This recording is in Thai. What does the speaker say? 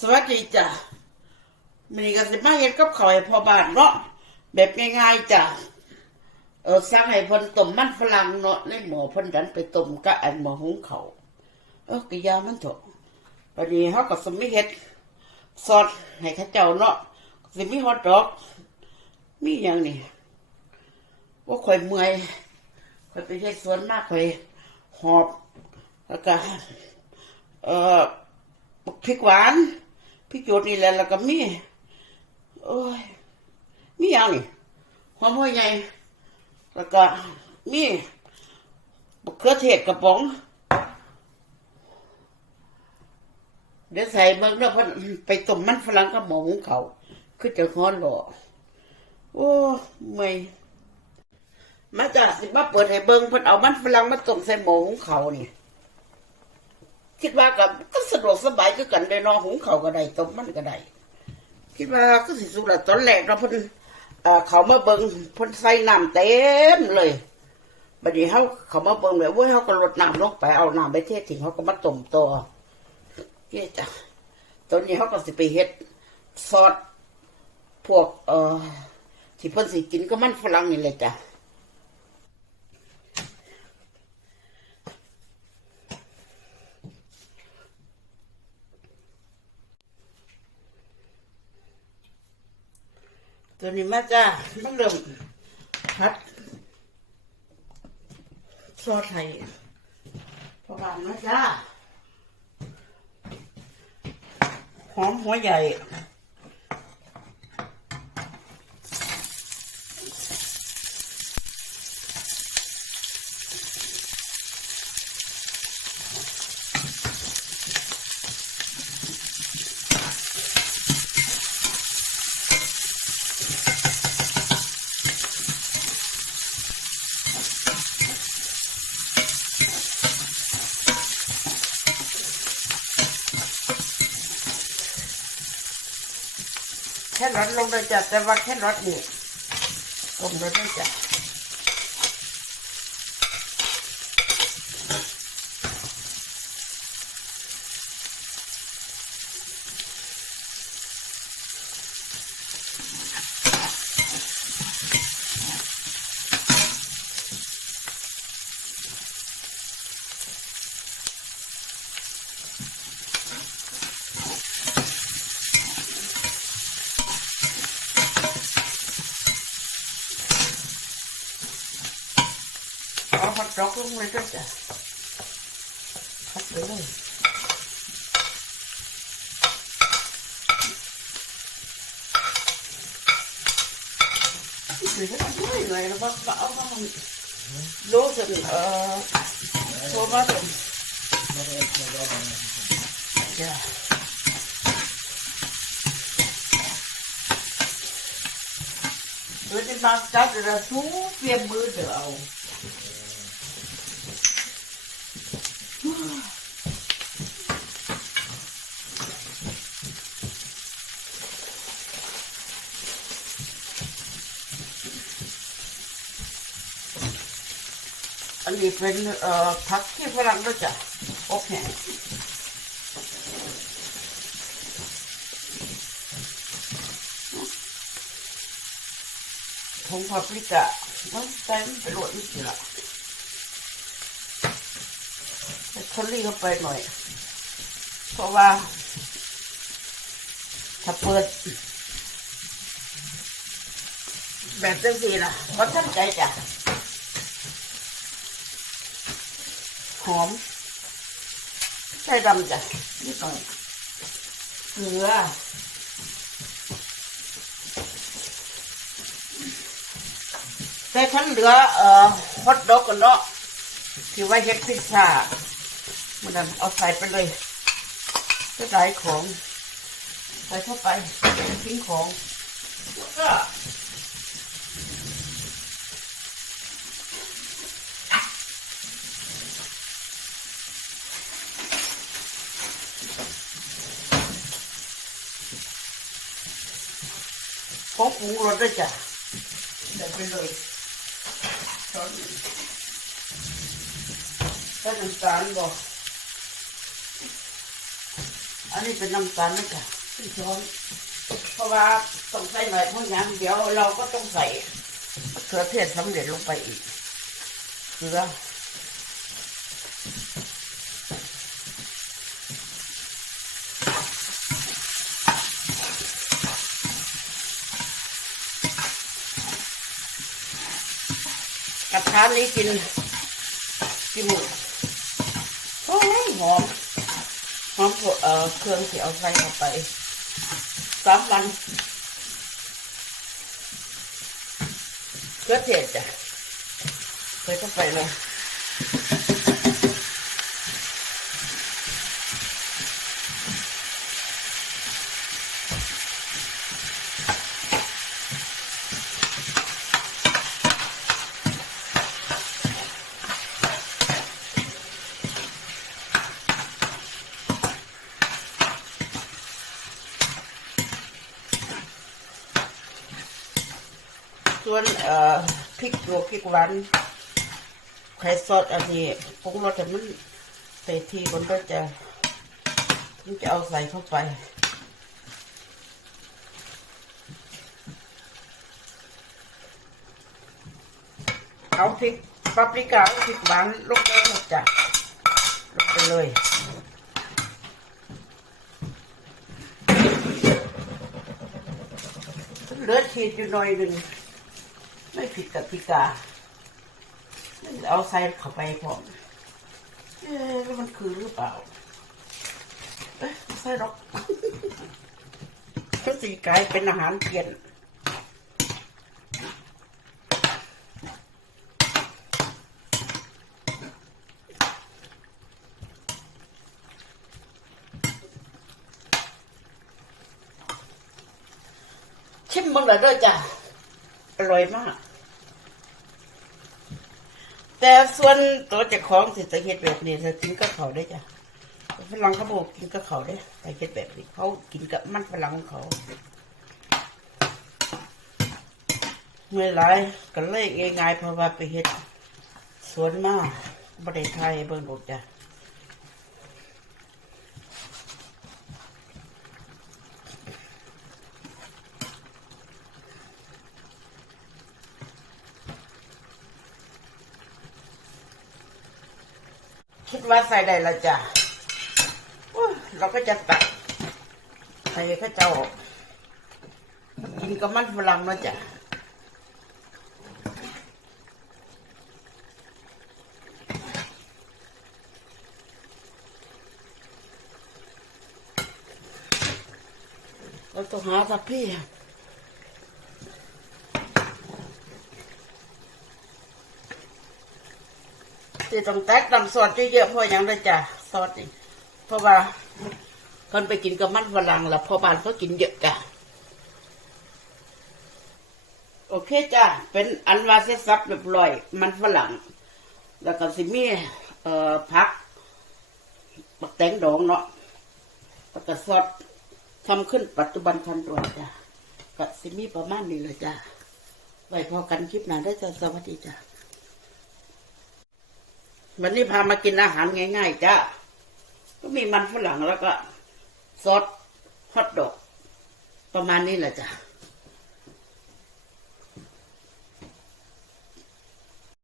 สวัสดีจ้ะมันนี้ก็สิมาเฮ็ดกับข้าวให้พ่อบ้านเนาะแบบง่ายๆจ้ะเออสั่งให้เพิ่นต้มมันฝรั่งเนาะในหม้อเพิ่นดันไปต้มกับอันหม้อหุงเขาเออก็อยามันเถอะวันนี้เฮาก็สมาเฮ็ดซอสให้เขาเจ้าเนาะสิมีฮอทดอก มีหยังนี่ว่าข่อยเมื่อยข่อยไปเฮ็ดสวนมากข่อยหอบแล้วก็เอ่อพริกหวาน พริกหยวดนี่แหละแล้วก็มีโอ้ยมีอย่างนี่หอมหัวใหญ่แล้วก็มีมะเขือเทศกระป๋อง เดี๋ยวใส่เบิ่งแล้วพิ่นไปต้มมันฝรั่งกับหมูหุงเขาคือจะฮ้อนหล่อโอ้ไม่มาจากสิมาเปิดให้เบิ่งเพิ่นเอามันฝรั่งมาต้มใส่หมูหุงเขานี่ คิดว่ากับก็สะดวกสบายคือกันได้นอหุงเขาก็ได้ต้มมันก็ได้คิดว่าก็สิสุดละตอนแรกเราพ่นเขามาเบิงพ่นใส่น้ำเต็มเลยบัดนี้เขาเขามาเบิงเลยเว่าเขาก็ลดน้ำลงไปเอาน้ำไปเททิ้งเขาก็มาต้มต่อเกี่ยจ้ะตอนนี้เขาก็สิไปเฮ็ดซอสพวกเอ่อที่เพิ่นสิกินก็มันฝรั่งนี่เลยจ้ะ ตัวนี้มาจ้ามันเริ่มพัดซอสไทยพอบานมาจ้าหอมหัวใหญ่ แค่รสลงได้จ้ะแต่ว่าแค่รสนี่ต้มเลยด้วยจ้ะ เอาผัดอกลงเลยด้วยจ้ะผัดไปเลยหรือจะช่วยหน่อยแล้วก็เอามารู้สึกเออโซบะถึงจ้ะเดี๋ยวจะมาจับเดี๋ยวสู้เตรียมมื อันนี้เป็นเอ่อผักที่ฝรั่งด้วยจ้ะโอเคผงปาปริก้ามันใส่มันไปโรยนิดเดียวละใส่คอรี่เข้าไปหน่อย เพราะว่า ถ้าเปิด แบบเจังสีละเพราะท่านใจจ้ะ หอมใส่ดำจ้ะนิดหน่อยเกลือแต่ฉันเหลือเอ่อฮอทดอกกันเนาะที่ไว้เฮ็ดพิซซ่ามันนั้นเอาใส่ไปเลยจะได้ของใส่เข้าไปทิ้งของแล้วก็ ของปรุงรสได้จ้ะใส่ไปเลยช้อนหนึ่งใส่น้ำตาลบ่อันนี้เป็นน้ำตาลนะจ๊ะที่ช้อนเพราะว่าต้องใส่หน่อยเพราะงั้นเดี๋ยวเราก็ต้องใส่มะเขือเทศสำเร็จลงไปอีกเกลือ กระทะนี้กินกินหมูโอ้ยหอมหอมเอ่อเครื่องที่เอาใส่เข้าไปสามวันก็เทศจ้ะใส่เข้าไปเลย พริกตัวพริกหวานไข่สอันนี้ปรุงรสแต่มันเตะทีคนก็จะถึงจะเอาใส่เข้าไปเอาพริกปาปริก้าพริกหวานลงไปหมดจ้ะลงไปเลยเหลือชีดอยู่หน่อยหนึ่ง ไม่ผิดกับพิกาเอาใส่เข้าไปพร้อมเอ๊ะแล้วมันคือหรือเปล่าเอ๊ะไม่ใส่หรอกก็สีกลายเป็นอาหารเพียนชิมมึงเลยด้วยจ้ะอร่อยมาก แต่ส่วนตัวเจ้าของสิจะเฮ็ดแบบนี้จะกินกับเขาได้จ้ะฝรั่งเขาบอกกินกับเขาได้แต่เฮ็ดแบบนี้เขากินกับมันฝรั่งของเขาเมื่อไรก็เลยง่ายๆเพราะว่าไปเฮ็ดสวนมาบริไทยเบิ่งดูจ้ะ คิดว่าใส่ได้ล้วจ้ะเราก็จะตักใส่ข้าเจ้า กินกับมันฝรั่งนะจ้ะเราต้องหาสักพี่ ที่ต้องแตกน้ำซอสเยอะๆเพราะยังเลยจ้ะซอสนี่เพราะว่าคนไปกินกับมันฝรั่งแล้วพอบานเขากินเยอะจ้ะโอเคจ้ะเป็นอันว่าเสร็จสับเรียบร้อย มันฝรั่ง แล้วก็สิมีเอ่อผักปักแตงดองเนาะแล้วก็ซอสทำขึ้นปัจจุบันทันด่วนจ้ะก็สิมีประมาณนี้เลยจ้ะไว้พอกันคลิปหน้าได้จ้ะสวัสดีจ้ะ วันนี้พามากินอาหารง่าย ๆ จ้า ก็มีมันฝรั่งแล้วก็ซอสฮอทดอก ประมาณนี้แหละจ้ะ